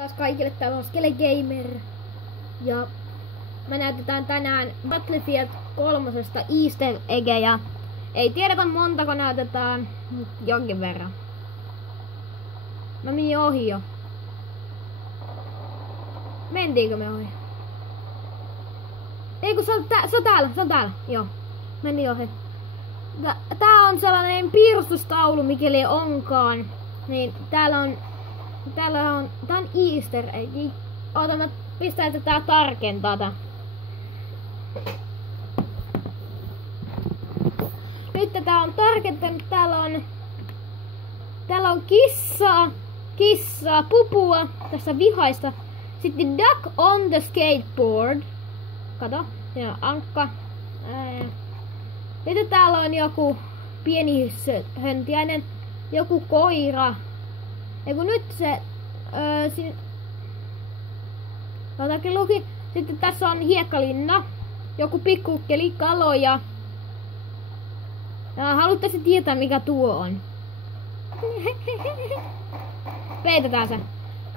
Taas kaikille, täällä on Skele Gamer. Ja me näytetään tänään Battlefield 3 Easter Eggejä. Ei tiedetä montako näytetään, mutta jonkin verran. Mä menin ohi jo. Mentiinkö me ohi? Ei kun se on täällä. Joo. Meni ohi. Tää on sellainen piirustustaulu, mikäli onkaan. Niin tää on Easter egg. Oota, mä pistän, että tää tarkentaa tää. Nyt tää on tarkentanut. Täällä on kissaa, pupua, tässä vihaista. Sitten duck on the skateboard. Kato, siinä on ankka. Sitten täällä on joku pieni höntiäinen, joku koira. Eiku nyt se... Otakin luki. Sitten tässä on hiekkalinna, joku pikkukkeli, kaloja. Haluatte tietää mikä tuo on? Peitetään se.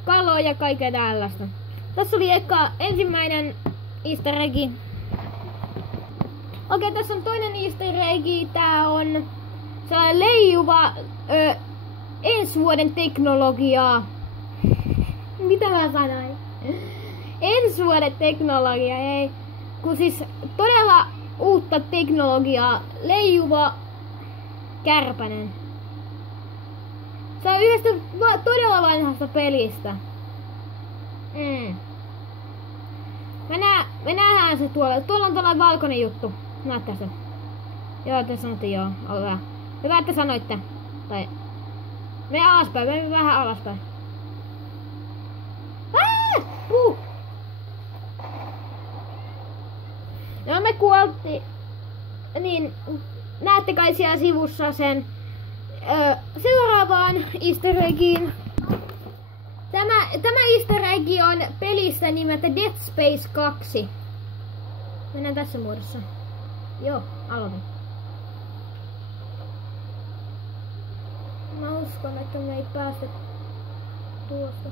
Kaloja ja kaikkea tällaista. Tässä oli ensimmäinen Easter egg. Okei, tässä on toinen Easter egg. Tää on sellainen leijuva ensi vuoden teknologiaa. Mitä mä sanoin? Ensi vuoden teknologia, ei. Kun siis todella uutta teknologiaa. Leijuva kärpänen. Se on yhdestä todella vanhasta pelistä. Me nähdään se tuolla. Tuolla on tällainen valkoinen juttu. Näette se. Joo, te sanotte joo. Hyvä. Hyvä, että sanoitte. Tai... Mene alaspäin. Mene vähän alaspäin. Puh! No me kuoltiin. Niin, näette kai siellä sivussa sen seuraavaan Easter eggiin. Tämä Easter egg on pelistä nimeltä Dead Space 2. Mennään tässä muodossa. Joo, aloitan. Mä uskon, että me ei päästä tuosta.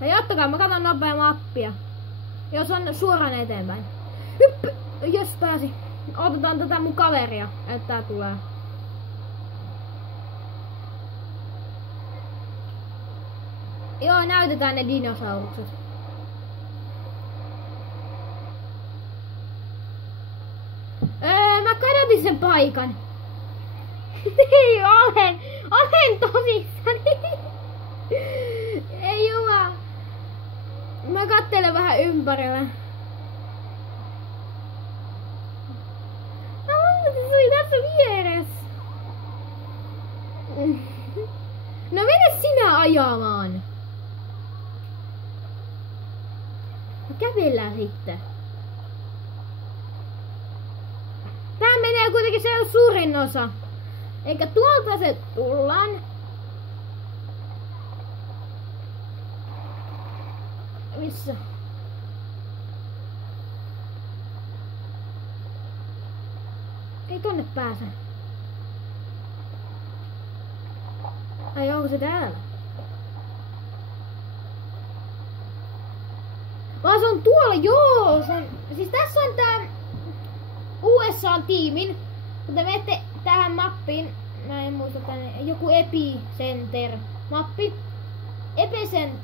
Hei, ottakaa, mä katson nopea mappia. Jos on suoraan eteenpäin. Hyppy! Jos pääsi. Otetaan tätä mun kaveria, että tää tulee. Joo, näytetään ne dinosaurukset. Mä kadotin sen paikan. Ei, olen tosissani. Ei jumala. Mä katselen vähän ympärillä. Se oli tässä vieressä. No mene sinä ajamaan. Kävellään sitten. Tää menee kuitenkin se suurin osa. Eikä tuolta se tullaan. Missä? Ei tonne pääse. Ai onko se täällä? Vaan se on tuolla, joo! Siis tässä on tää USA-tiimin. Kun te menette tähän mappiin, mä en muista tänne, joku Epicenter-mappi.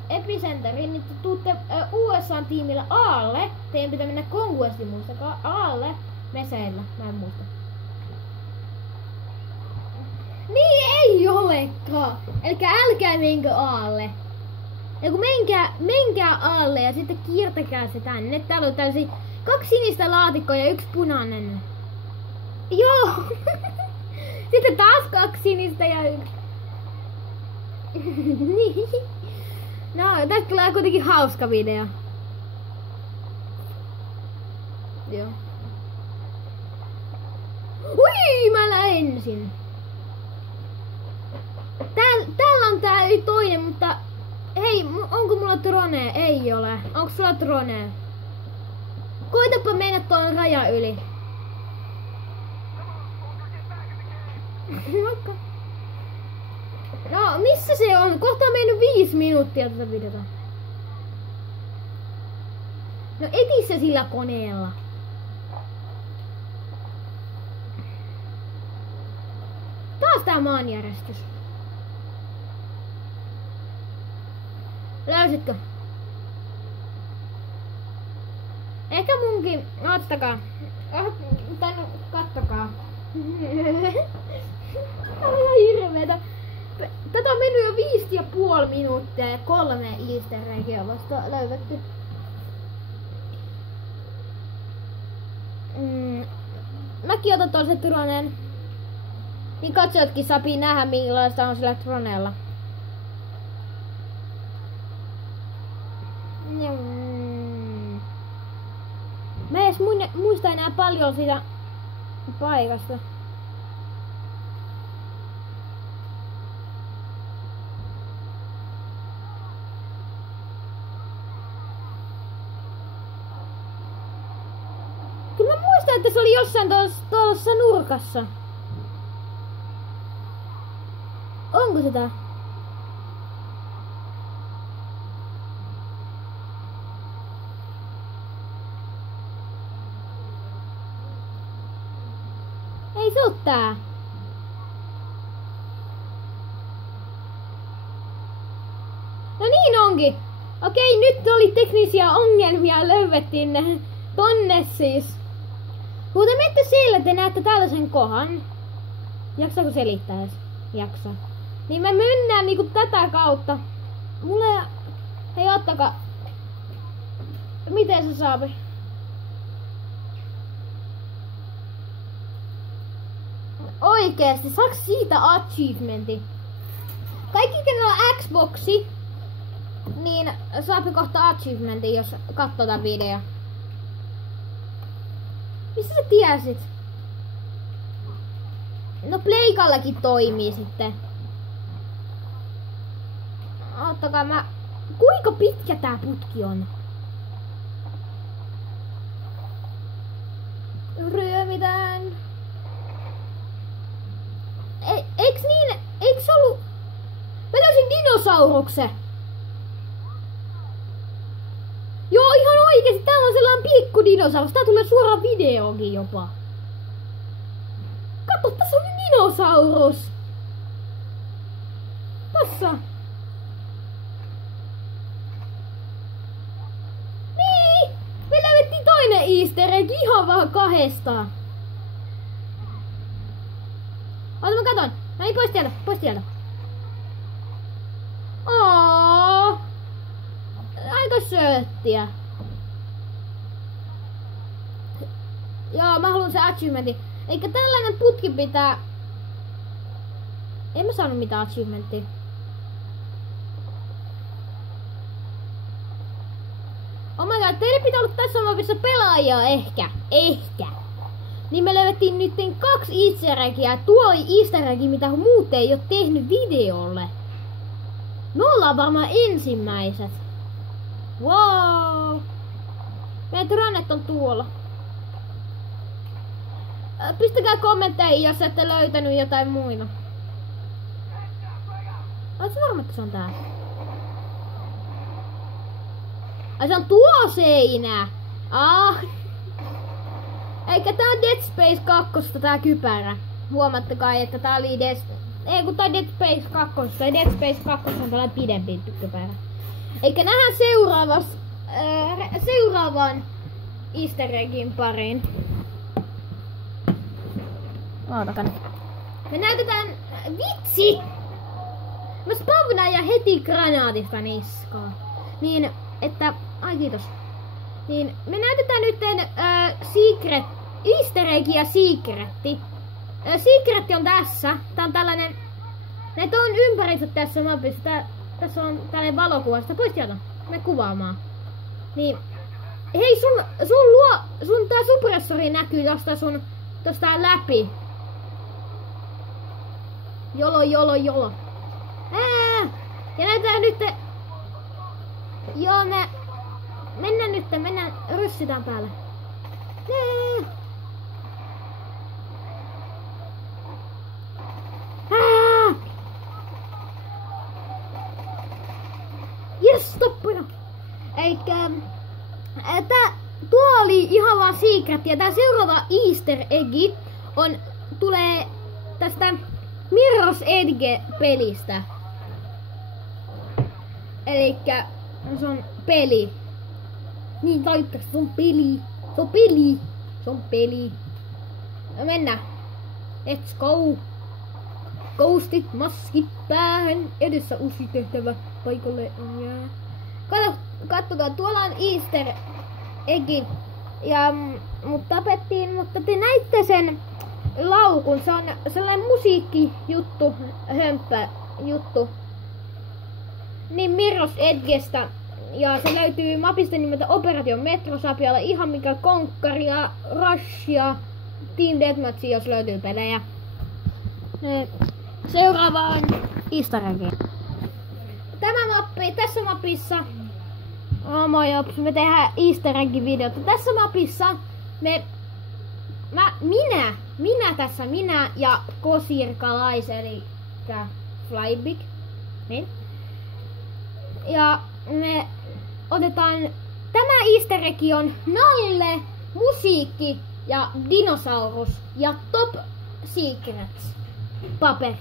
Epicenteri, niin te tuutte USA-tiimillä Aalle. Teidän pitää mennä Conquestiin, muistakaa. Aalle meseillä, mä en muista. Niin ei olekaan! Elikkä älkää menkö Aalle. Ja kun menkää Aalle ja sitten kiertäkää se tänne. Täällä on tällaisia 2 sinistä laatikkoa ja 1 punainen. Joo! Sitten taas 2 sinistä ja 1. Niin. No, tästä tulee kuitenkin hauska video. Joo. Hui, mä lensin. Täällä on tää toinen, mutta... Hei, onko mulla drone? Ei ole. Onko sulla drone? Koitapa mennä tuon rajan yli. No, missä se on? Kohta on mennyt 5 minuuttia tätä videota. No, eti se sillä koneella. Taas tää maanjärjestys. Löysitkö? Ehkä munkin. Ottakaa. Tai no, kattokaa. Tää on ihan hirveetä. Tätä on mennyt jo 5,5 minuuttia ja 3 easter eggia vasta löydetty. Mäkin otan toisen dronen. Niin katsojatkin sapii nähdä millaista on sillä dronella. Mä en edes muista enää paljon siitä paikasta. Kyllä mä muistan, että se oli jossain tuossa nurkassa. Onko sitä? Ei se oo tää. No niin onkin. Okei, nyt oli teknisiä ongelmia, löydettiin ne tonne siis. Kun te menette siellä, te näette tällaisen kohan. Jaksaako selittää edes? Jaksa. Niin me mennään niinku tätä kautta. Mulle... Hei, ottakaa. Miten se saapi? Oikeesti, saaks siitä achievementi? Kaikki, kenellä on Xboxi, niin saapi kohta achievementin, jos katsoo tää video. Mistä sä tiesit? No Pleikallakin toimii sitten. Ottakaa mä... Kuinka pitkä tää putki on? Ryömitään. Eiks niin? Eiks ollu... Mä löysin dinosauruksen. Joo, ihan oikeesti. Täällä on sellainen pikku dinosaurus. Tää tulee suoraan videoonkin jopa. Katso, tässä on dinosaurus. Tässä. Niin! Me löydettiin toinen easter egg ihan vaan kahdestaan. Ota mä katon. No niin, pois tieltä, pois tieltä. Aika sööttiä. Joo, mä haluan se achievementin. Eikä tällainen putki pitää... En mä saanut mitään achievementtia. Oh my god, teille pitää olla tässä mapissa pelaajia ehkä. Ehkä. Niin me löydettiin nyt 2 easter eggia. Tuo oli easter egg, mitä muut ei oo tehnyt videolle. Me ollaan varmaan ensimmäiset. Wow. Meidän dronet on tuolla. Pistäkää kommentteihin, jos ette löytänyt jotain muita. Oletko varma, että se on tää? Ai se on tuo seinä! Eikä tää on Dead Space 2 tää kypärä. Huomattakaa, että tää oli Dead Space 2 tai Dead Space 2 on tällainen pidempi kypärä. Eikä nähdään seuraavan easter eggin pariin. Ootakan. Me näytetään... Vitsi! Mä spavnaan ja heti granaatista niskaa. Niin, että... Ai kiitos. Niin, me näytetään nyt secret... Easter egg ja secretti. Secretti on tässä. Tää on tällainen... Näitä on ympärissä tässä mapissa. Tässä on tällainen valokuva. Sitä pois sieltä. Me kuvaamaan. Niin... Hei, sun tää suppressori näkyy tosta läpi. Jolo. Ja näytetään nyt... Joo, mennään ryssitään päälle. Yes, tappoja! Eikä... Tuo oli ihan vaan secret ja tää seuraava Easter eggi tulee tästä Mirror's Edge-pelistä. Elikkä se on peli. Niin taittaa, se on peli. Se on peli. Se on peli. Mennään. Let's go. Ghostit, maskit päähän. Edessä uusi tehtävä. Paikalle jää. Kattokaa, tuolla on Easter eggi. Ja mut tapettiin, mutta te näitte sen laukun. Se on sellainen musiikkijuttu, hömppä-juttu. Niin Mirror's Edgestä. Ja se löytyy mapista nimeltä Operation Metro. Saa olla ihan mikä Konkkaria, Rushia, Team Deathmatch, jos löytyy pelejä. Seuraava on Easter egg. Tämä mappi, tässä mapissa. Moi jops, me tehdään Easter egg-videota. Tässä mapissa minä ja Kosirkalais, eli Flybig. Niin. Ja me otetaan, tämä Easter egg on Nalle, musiikki ja dinosaurus ja Top Secrets paperi.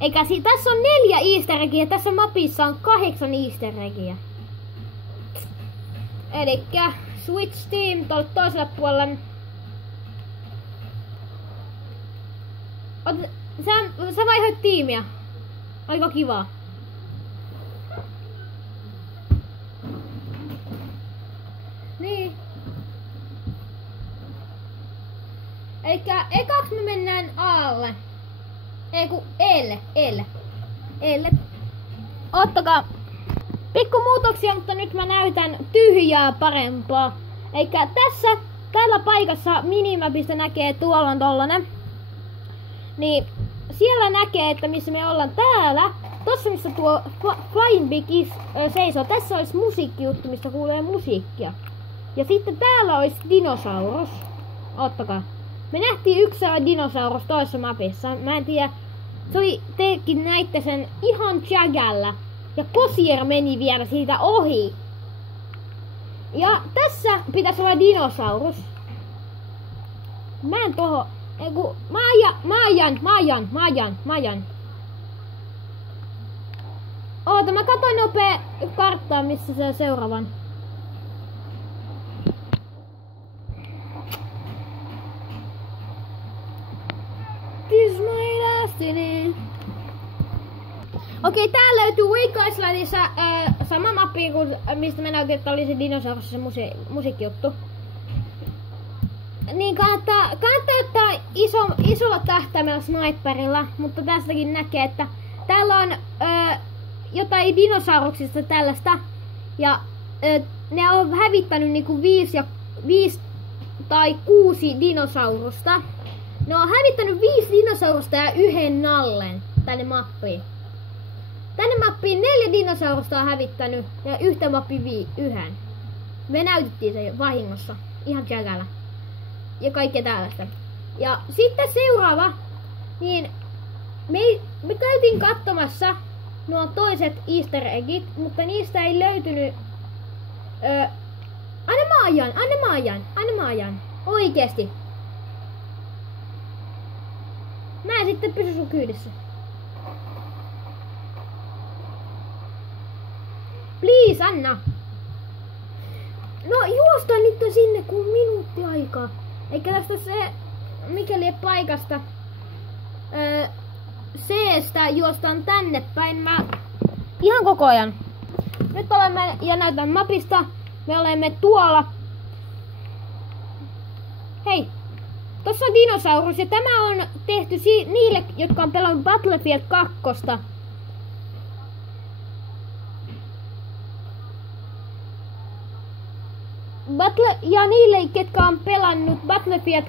Eikä tässä on 4 Easter eggia, tässä mapissa on 8 Easter eggia. Elikkä Switch Team tuolle toiselle puolelle. Sä vaihoit tiimiä. Aika kivaa. Niin. Elikkä ekaks me mennään Aalle. Ei ku Eelle. Ottakaa pikku muutoksia, mutta nyt mä näytän tyhjää parempaa. Eikä tällä paikassa minimapista näkee, tuolla on tollanen. Niin siellä näkee, että missä me ollaan täällä. Tossa missä tuo Flying Big seisoo. Tässä olisi musiikkijuttu, mistä kuulee musiikkia. Ja sitten täällä olisi dinosaurus. Ottakaa. Me nähtiin yksi dinosaurus toisessa mapissa. Mä en tiedä. Tekin näitte sen ihan jägällä. Ja Kosier meni vielä siitä ohi. Ja tässä pitäisi olla dinosaurus. Mä en toho. Eiku, Maajan. Oota, mä katsoin nopea karttaa, missä se on seuraavan. This my destiny. Okei, tää löytyy Wake Islandissa sama mappi kuin mistä me näytin, että oli se dinosaurus, se musiikkijuttu. Niin kannattaa ottaa isolla tähtäimellä sniperilla, mutta tästäkin näkee, että täällä on jotain dinosauruksista tällaista. Ja ne on hävittänyt niinku 5 tai 6 dinosaurusta. Ne on hävittänyt 5 dinosaurusta ja 1 nallen tänne mappiin. Tänne mappiin 4 dinosaurusta on hävittänyt ja yhtä mappi 1. Me näytettiin se vahingossa. Ihan jägällä. Ja kaikkea tällaista. Ja sitten seuraava. Niin me käytiin katsomassa nuo toiset Easter eggit, mutta niistä ei löytynyt. Anna Maajan. Oikeesti. Mä en sitten pysy sun kyydissä. Please, Anna. No juostaan nyt sinne, kun minuutti aikaa. Eikä tästä se, mikäli paikasta C-stä juostaan tänne päin. Mä ihan koko ajan. Nyt olemme, ja näytän mapista, me olemme tuolla. Hei, tossa on dinosaurus ja tämä on tehty niille, jotka on pelannut Battlefield 2. Ja niille, ketkä on pelannut Battlefield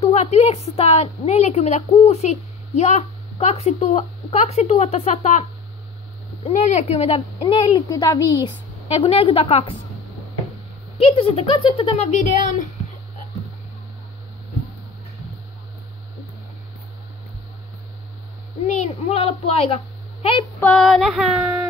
1946 ja 2145, ei kun 42. Kiitos, että katsotte tämän videon. Niin, mulla loppuu aika. Heippa, nähdään!